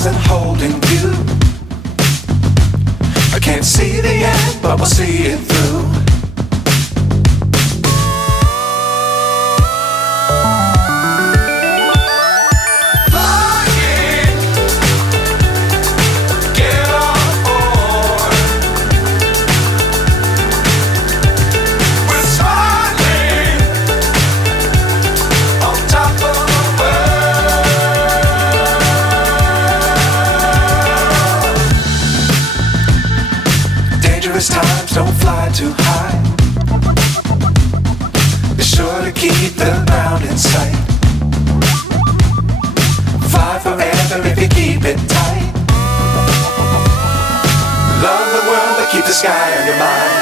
stars and holding you. I can't see the end, but we'll see it through. Times don't fly too high. Be sure to keep the ground in sight. Fly forever if you keep it tight. Love the world but keep the sky on your mind.